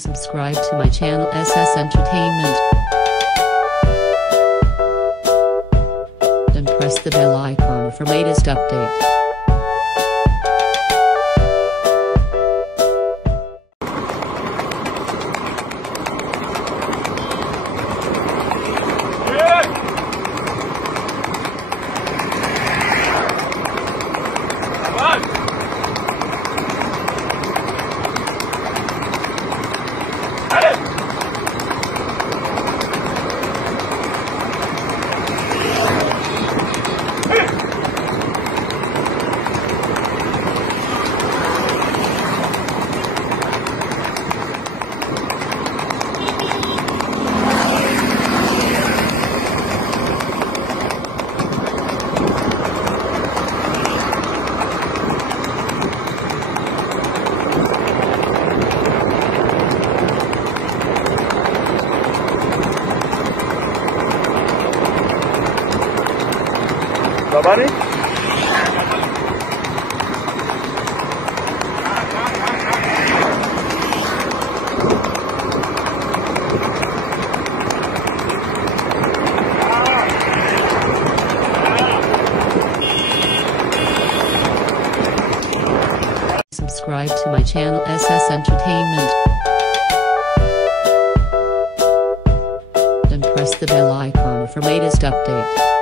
Subscribe to my channel SS Entertainment and press the bell icon for latest update. Babani? Subscribe to my channel SS Entertainment and press the bell icon for latest update.